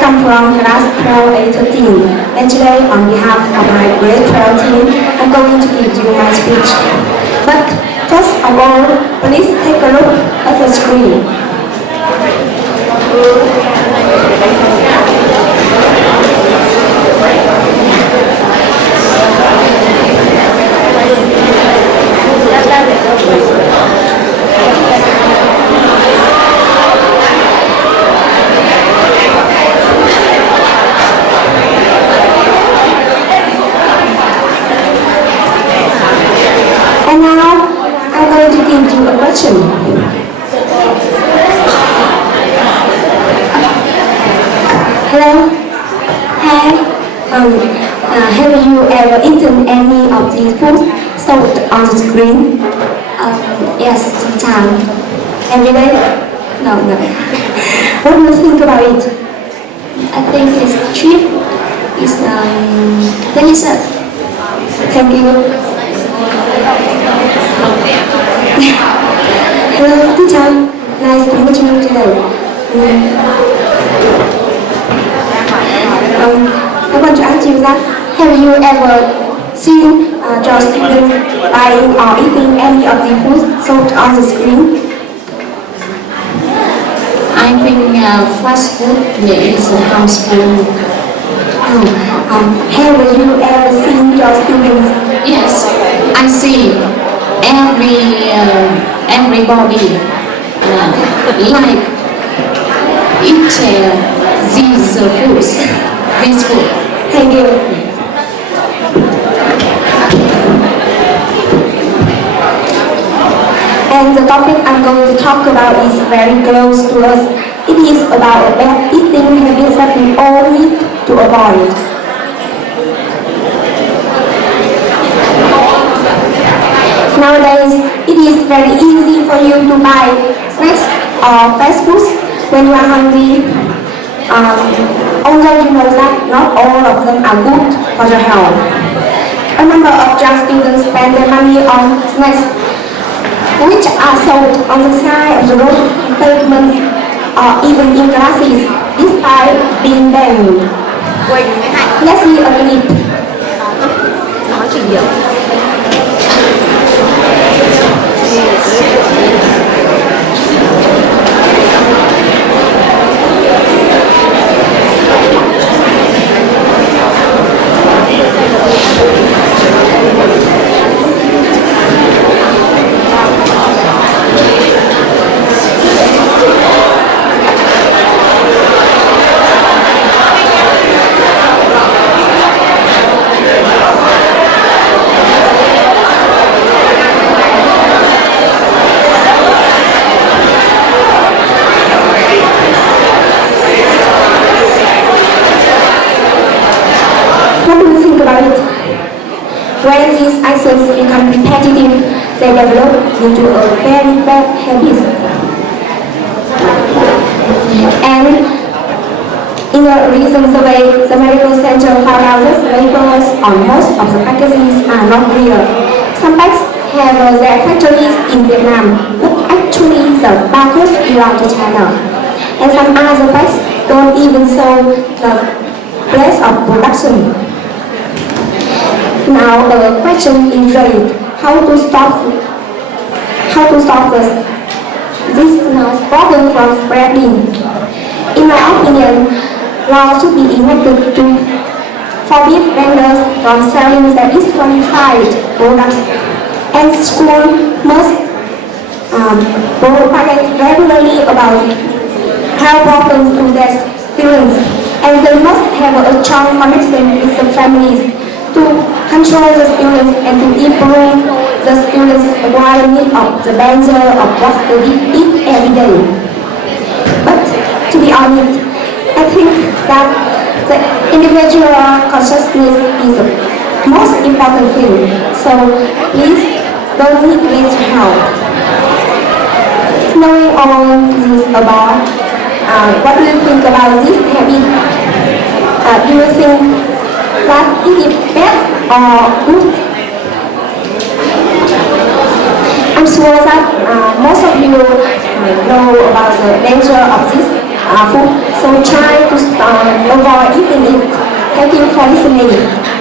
come from class 12A13, and today on behalf of my grade 12 team, I'm going to give you my speech. But first of all, please take a look at the screen. And now, I'm going to give you a question. Hello? Hi. Have you ever eaten any of the foods sold on the screen? Yes, sometimes. Every day? No. What do you think about it? I think it's cheap. It's delicious. Thank you. Hello, teacher. Nice to meet you today. I want to ask you that, have you ever seen your students buying or eating any of the foods sold on the screen? I think fast food is harmful. Have you ever seen your students? Yes, I see everybody like eat these food. Thank you. And the topic I'm going to talk about is very close to us. It is about bad eating habits that we all need to avoid. Nowadays, it is very easy for you to buy snacks or fast foods when you are hungry. Although you know that not all of them are good for your health. A number of young students spend their money on snacks which are sold on the side of the road, pavements, or even in classes, despite being banned. Let's see a clip. When these actions become repetitive, they develop into a very bad habit. And in a recent survey, the medical center found out that labels on most of the packaging are not real. Some packs have their factories in Vietnam, but actually the barcodes belong to China. And some other packs don't even show the place of production. Now the question is raised: how to stop this problem from spreading? In my opinion, law should be enacted to forbid vendors from selling the disqualified products, and schools must propagate regularly about health problems to their students, and they must have a strong connection with the families to control the students and to improve the students' awareness of the danger of what they eat every day. But to be honest, I think that the individual consciousness is the most important thing. So please don't neglect health. Knowing all this about, what do you think about this habit? Do you think that it is bad or good? I'm sure that most of you know about the danger of this food. So try to avoid eating it. Thank you for listening.